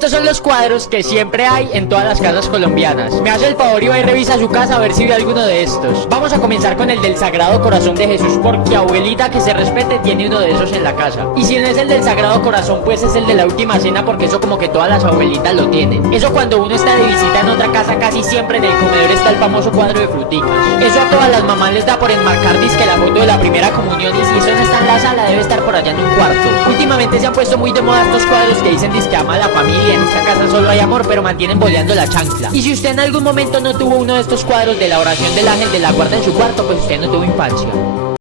Estos son los cuadros que siempre hay en todas las casas colombianas. Me hace el favor y va y revisa su casa a ver si ve alguno de estos. Vamos a comenzar con el del Sagrado Corazón de Jesús, porque abuelita que se respete tiene uno de esos en la casa. Y si no es el del Sagrado Corazón, pues es el de la Última Cena, porque eso como que todas las abuelitas lo tienen. Eso cuando uno está de visita en otra casa, casi siempre en el comedor está el famoso cuadro de fruticas. Eso a todas las mamás les da por enmarcar que la foto de la primera comunión, y si eso no está en la sala, debe estar por allá en un cuarto. Últimamente se han puesto muy de moda estos cuadros que dicen que ama a la familia. En esta casa solo hay amor, pero mantienen boleando la chancla. Y si usted en algún momento no tuvo uno de estos cuadros de la oración del ángel de la guarda en su cuarto, pues usted no tuvo infancia.